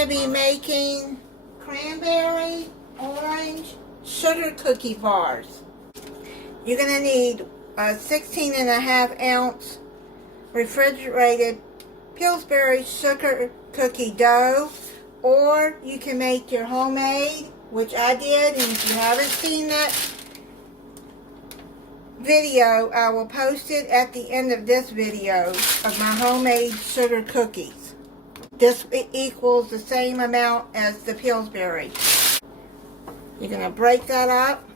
to be making cranberry, orange, sugar cookie bars. You're going to need a 16.5 ounce refrigerated Pillsbury sugar cookie dough, or you can make your homemade, which I did, and if you haven't seen that video, I will post it at the end of this video of my homemade sugar cookies. This equals the same amount as the Pillsbury. You're going to break that up.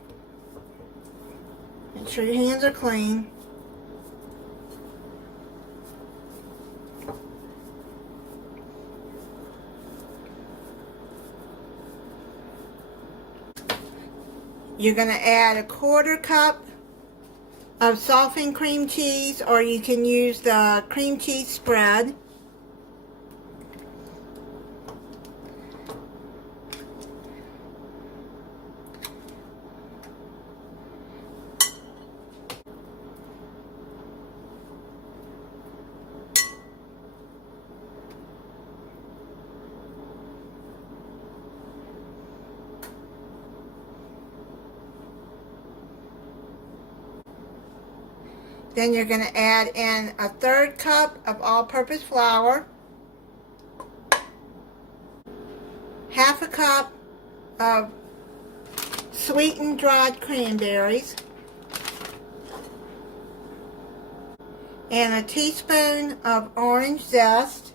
Make sure your hands are clean. You're going to add a 1/4 cup of softened cream cheese, or you can use the cream cheese spread. Then you're going to add in a 1/3 cup of all-purpose flour, 1/2 cup of sweetened dried cranberries, and a teaspoon of orange zest.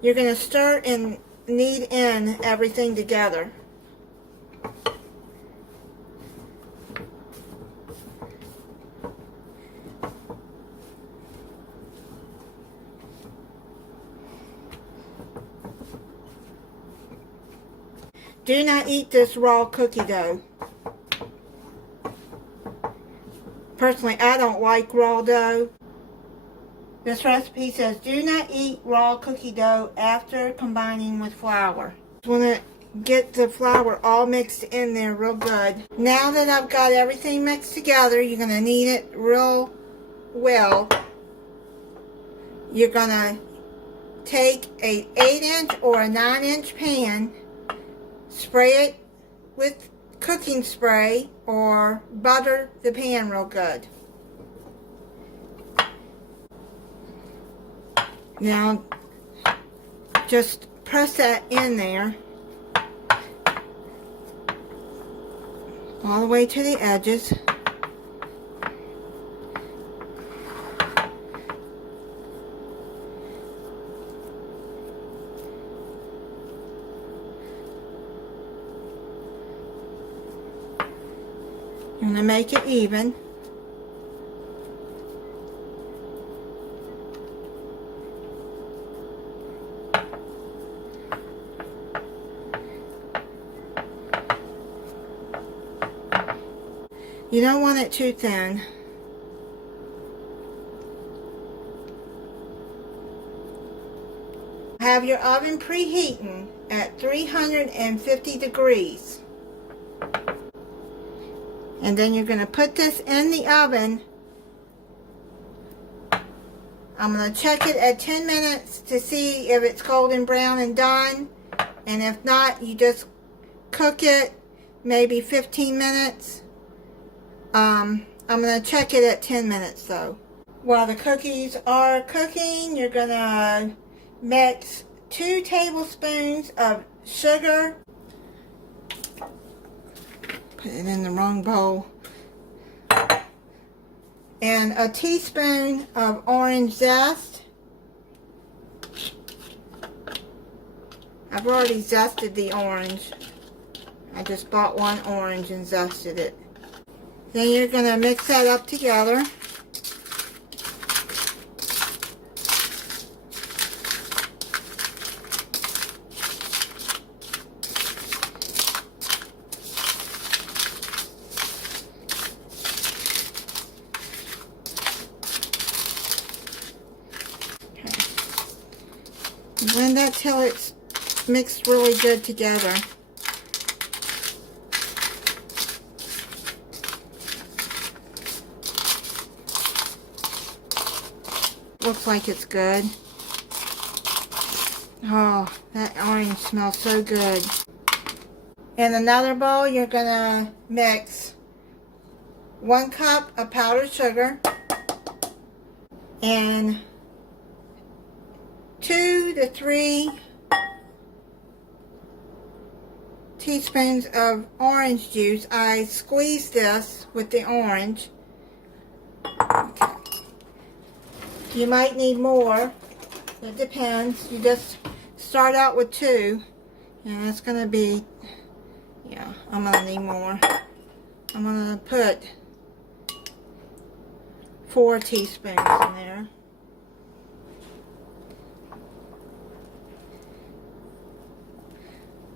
You're going to stir and knead in everything together. Do not eat this raw cookie dough. Personally, I don't like raw dough. This recipe says do not eat raw cookie dough after combining with flour. You want to get the flour all mixed in there real good. Now that I've got everything mixed together, you're going to knead it real well. You're going to take an 8-inch or a 9-inch pan, spray it with cooking spray, or butter the pan real good. Now, just press that in there all the way to the edges. I'm going to make it even. You don't want it too thin. Have your oven preheating at 350 degrees. And then you're going to put this in the oven. I'm going to check it at 10 minutes to see if it's golden brown and done. And if not, you just cook it maybe 15 minutes. I'm going to check it at 10 minutes though. While the cookies are cooking, you're going to mix 2 tablespoons of sugar. Put it in the wrong bowl. And a teaspoon of orange zest. I've already zested the orange. I just bought 1 orange and zested it. Then you're going to mix that up together. Blend that till it's mixed really good together. Looks like it's good. Oh, that orange smells so good. In another bowl, you're gonna mix 1 cup of powdered sugar and 2 to 3 teaspoons of orange juice. I squeezed this with the orange. Okay. You might need more. It depends. You just start out with 2. And it's going to be, yeah, I'm going to need more. I'm going to put 4 teaspoons in there.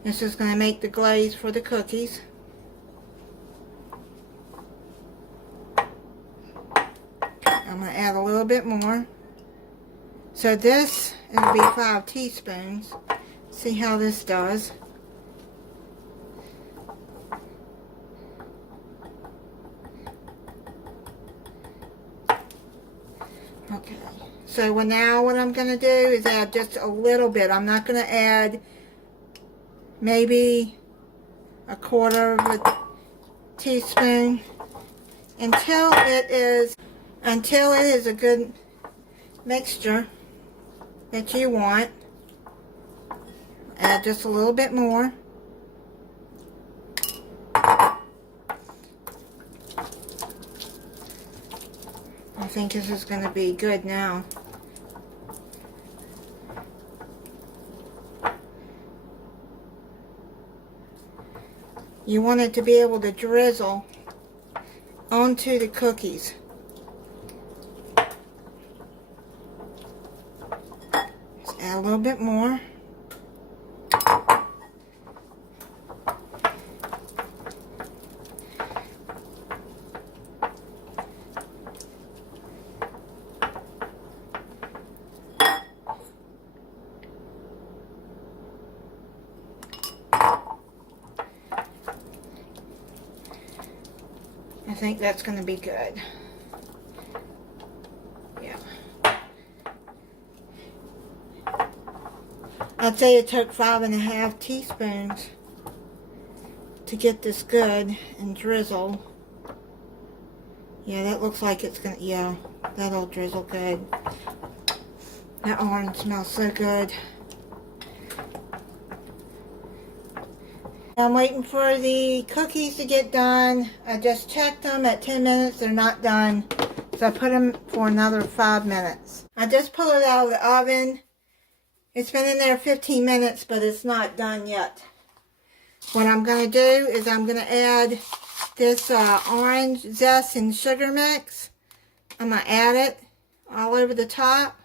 This is going to make the glaze for the cookies. I'm going to add a little bit more. So this, it'll be 5 teaspoons. See how this does. Okay. So now what I'm going to do is add just a little bit. I'm not going to add maybe 1/4 of a teaspoon until it is a good mixture that you want. Add just a little bit more. I think this is going to be good now. You want it to be able to drizzle onto the cookies. Just add a little bit more. I think that's going to be good. Yeah. I'd say it took 5½ teaspoons to get this good and drizzle. Yeah, that looks like it's going to, yeah, that'll drizzle good. That orange smells so good. I'm waiting for the cookies to get done. I just checked them at 10 minutes. They're not done. So I put them for another 5 minutes. I just pulled it out of the oven. It's been in there 15 minutes, but it's not done yet. What I'm going to do is I'm going to add this orange zest and sugar mix. I'm going to add it all over the top.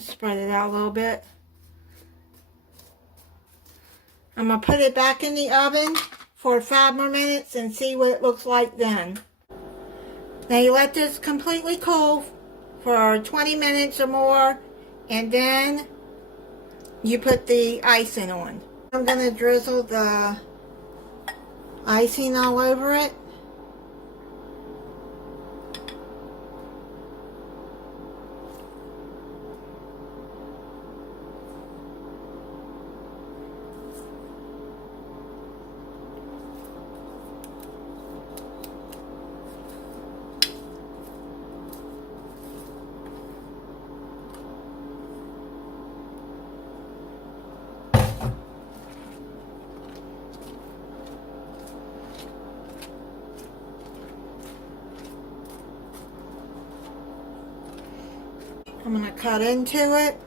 Spread it out a little bit. I'm going to put it back in the oven for 5 more minutes and see what it looks like then. Now you let this completely cool for 20 minutes or more, and then you put the icing on. I'm going to drizzle the icing all over it. I'm going to cut into it.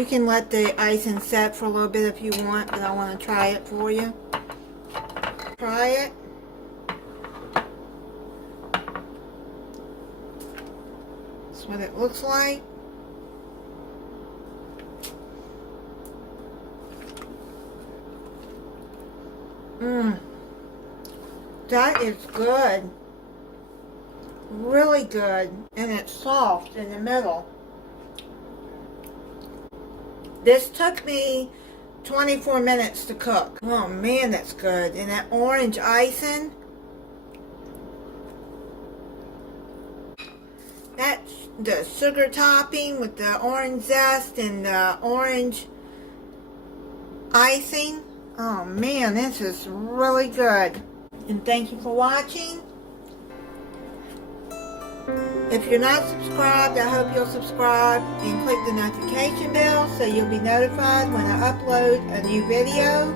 You can let the icing set for a little bit if you want, but I want to try it for you. Try it. That's what it looks like. That is good. Really good. And it's soft in the middle. This took me 24 minutes to cook. Oh man, that's good. And that orange icing. That's the sugar topping with the orange zest and the orange icing. Oh man, this is really good. And thank you for watching. If you're not subscribed, I hope you'll subscribe and click the notification bell so you'll be notified when I upload a new video.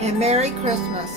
And Merry Christmas.